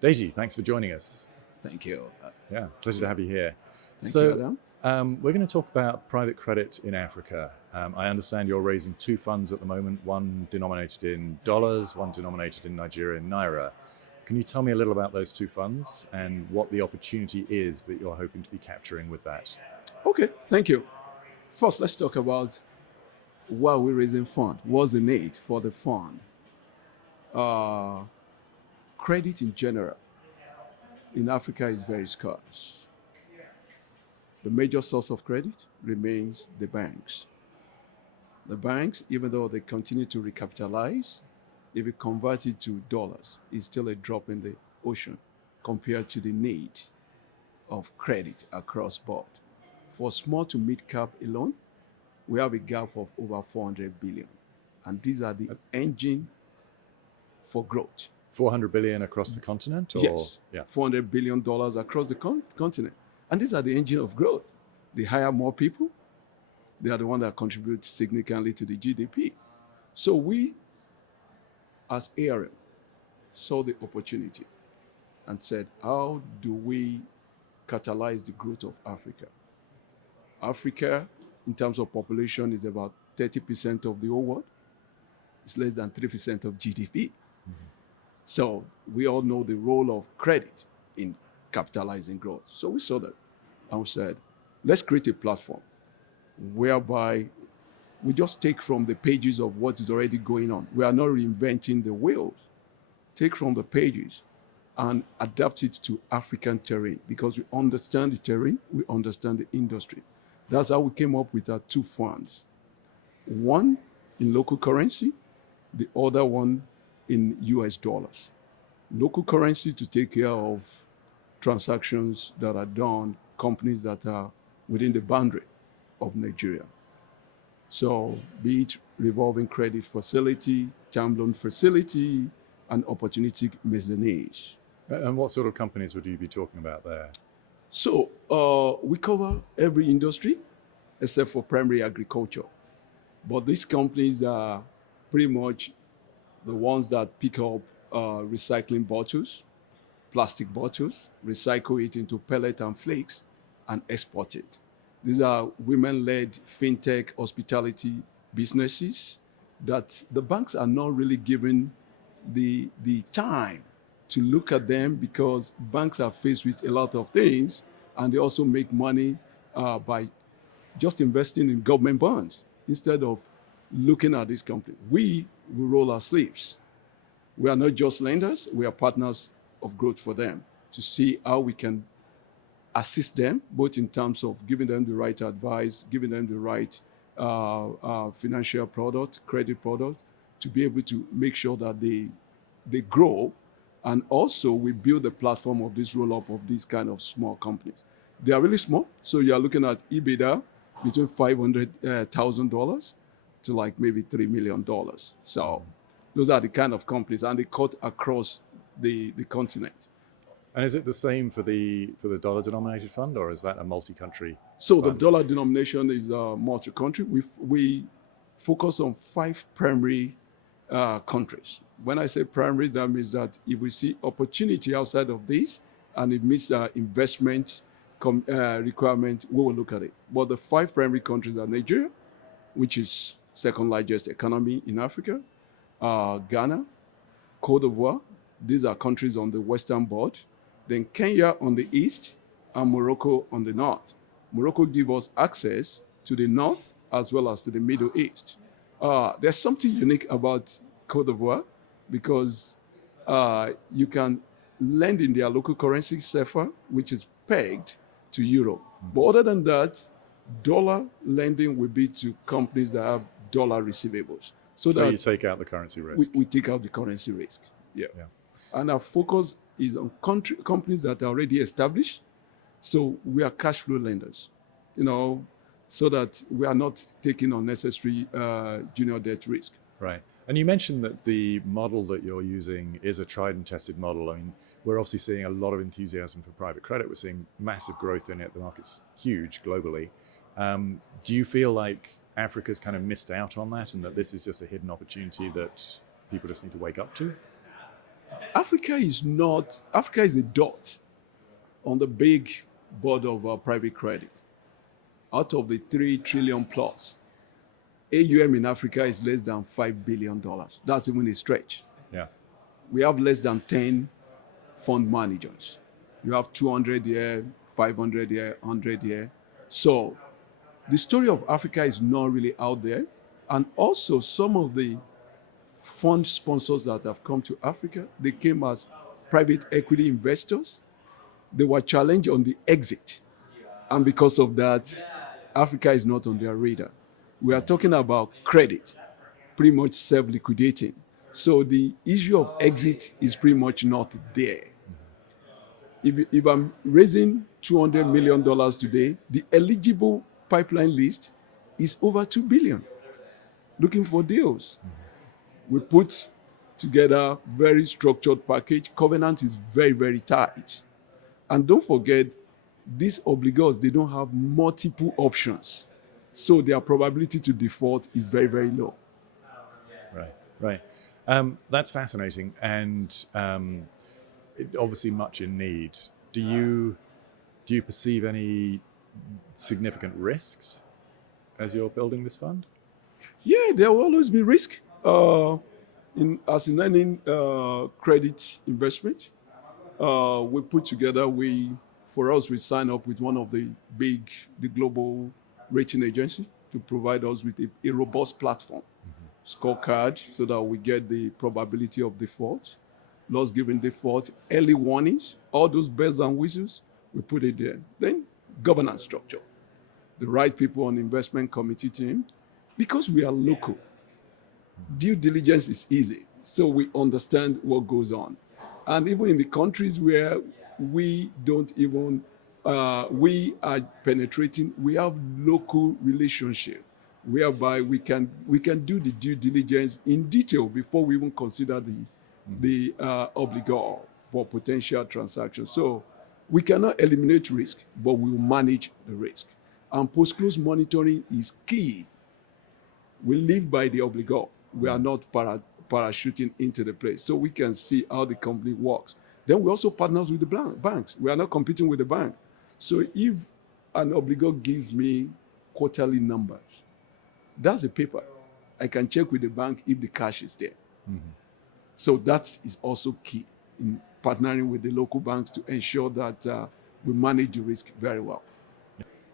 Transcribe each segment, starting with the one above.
Deji, thanks for joining us. Thank you. Yeah, pleasure to have you here. Thank you, Adam. We're going to talk about private credit in Africa. I understand you're raising two funds at the moment, one denominated in dollars, one denominated in Nigerian naira. Can you tell me a little about those two funds and what the opportunity is that you're hoping to be capturing with that? Okay, thank you. First, let's talk about why we're raising fund. What's the need for the fund? Credit in general in Africa is very scarce. The major source of credit remains the banks. The banks, even though they continue to recapitalize, if you convert it to dollars, it's still a drop in the ocean compared to the need of credit across board. For small to mid cap alone, we have a gap of over 400 billion. And these are the engine for growth. 400 billion across the continent? Or? Yes, yeah. $400 billion across the continent. And these are the engine of growth. They hire more people. They are the ones that contribute significantly to the GDP. So we, as ARM, saw the opportunity and said, how do we catalyze the growth of Africa? Africa, in terms of population, is about 30% of the whole world. It's less than 3% of GDP. So we all know the role of credit in capitalizing growth. So we saw that and we said, let's create a platform whereby we just take from the pages of what is already going on. We are not reinventing the wheels. Take from the pages and adapt it to African terrain because we understand the terrain, we understand the industry. That's how we came up with our two funds. One in local currency, the other one in US dollars. Local currency to take care of transactions that are done, companies that are within the boundary of Nigeria. So be it revolving credit facility, term loan facility, and opportunistic mezzanines. And what sort of companies would you be talking about there? So we cover every industry except for primary agriculture. But these companies are pretty much the ones that pick up recycling bottles, plastic bottles, recycle it into pellet and flakes, and export it. These are women-led fintech hospitality businesses that the banks are not really given the time to look at them because banks are faced with a lot of things and they also make money by just investing in government bonds instead of looking at this company. We will roll our sleeves. We are not just lenders, we are partners of growth for them to see how we can assist them, both in terms of giving them the right advice, giving them the right financial product, credit product, to be able to make sure that they grow. And also we build the platform of this roll-up of these kind of small companies. They are really small, so you are looking at EBITDA between $500,000 to like maybe $3 million. So those are the kind of companies, and they cut across the continent. And is it the same for the dollar-denominated fund, or is that a multi-country So fund? the dollar denomination is multi-country. We focus on 5 primary countries. When I say primary, that means that if we see opportunity outside of this and it meets our investment requirement, we will look at it. But the 5 primary countries are Nigeria, which is second largest economy in Africa, Ghana, Cote d'Ivoire. These are countries on the western border. Then Kenya on the east and Morocco on the north. Morocco gives us access to the north as well as to the Middle East. There's something unique about Cote d'Ivoire because you can lend in their local currency, CFA, which is pegged to euro. But other than that, dollar lending will be to companies that have dollar receivables. So that you take out the currency risk. We take out the currency risk. Yeah. And our focus is on companies that are already established. So we are cash flow lenders, so that we are not taking unnecessary junior debt risk. Right. And you mentioned that the model that you're using is a tried and tested model. I mean, we're obviously seeing a lot of enthusiasm for private credit. We're seeing massive growth in it. The market's huge globally. Do you feel like Africa's kind of missed out on that and that this is just a hidden opportunity that people just need to wake up to? Africa is a dot on the big board of private credit. Out of the 3 trillion plus, AUM in Africa is less than $5 billion. That's even a stretch. Yeah. We have less than 10 fund managers. You have 200 here, 500 here, 100 here. So the story of Africa is not really out there. And also some of the fund sponsors that have come to Africa, they came as private equity investors. They were challenged on the exit. And because of that, Africa is not on their radar. We are talking about credit, pretty much self-liquidating. So the issue of exit is pretty much not there. If I'm raising $200 million today, the eligible pipeline list is over 2 billion looking for deals. We put together very structured package. Covenant is very, very tight. And don't forget, these obligors, they don't have multiple options. So their probability to default is very, very low. Right, right. That's fascinating, and obviously much in need. Do you perceive any significant risks as you're building this fund? Yeah, there will always be risk. As in any credit investment, we put together, we sign up with one of the global rating agency to provide us with a robust platform, scorecard, so that we get the probability of default, loss given default, early warnings, all those bells and whistles, we put it there. Then governance structure, the right people on the investment committee team, because we are local. Due diligence is easy, so we understand what goes on. And even in the countries where we don't even, we are penetrating, we have local relationship whereby we can do the due diligence in detail before we even consider the obligor for potential transactions. So we cannot eliminate risk, but we will manage the risk. And post-close monitoring is key. We live by the obligor. We are not parachuting into the place. So we can see how the company works. Then we also partners with the banks. We are not competing with the bank. So if an obligor gives me quarterly numbers, that's a paper. I can check with the bank if the cash is there. So that is also key in partnering with the local banks to ensure that we manage the risk very well.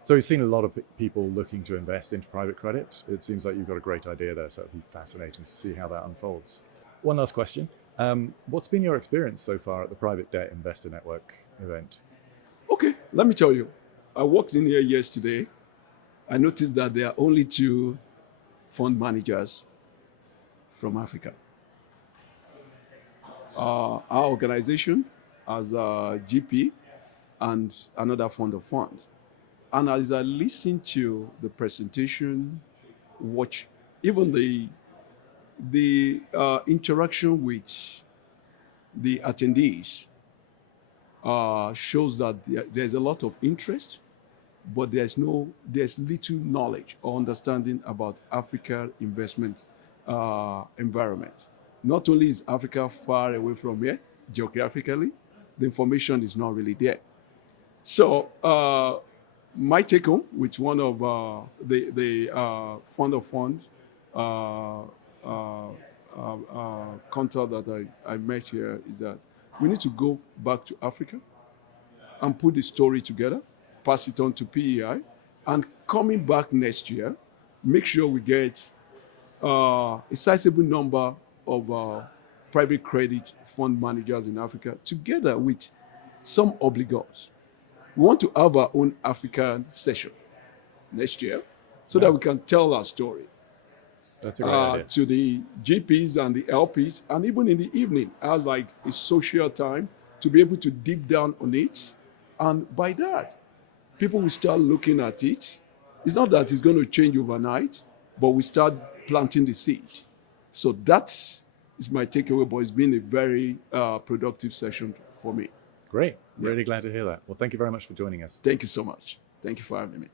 So we've seen a lot of people looking to invest into private credit. It seems like you've got a great idea there, so it'll be fascinating to see how that unfolds. One last question. What's been your experience so far at the Private Debt Investor Network event? Okay, let me tell you. I walked in here yesterday. I noticed that there are only 2 fund managers from Africa. Our organization has a GP and another fund of funds. And as I listen to the presentation, watch even the interaction with the attendees, shows that there's a lot of interest, but there's little knowledge or understanding about Africa investment environment. Not only is Africa far away from here geographically, the information is not really there. So my take home with one of the fund of funds contact that I met here is that we need to go back to Africa and put the story together, pass it on to PEI, and coming back next year, make sure we get a sizable number of private credit fund managers in Africa together with some obligors. We want to have our own African session next year so that we can tell our story. That's a great idea. To the GPs and the LPs, and even in the evening as like a social time to be able to deep down on it. And by that, people will start looking at it. It's not that it's going to change overnight, but we start planting the seed. So that is my takeaway, but it's been a very productive session for me. Great. Really glad to hear that. Well, thank you very much for joining us. Thank you so much. Thank you for having me.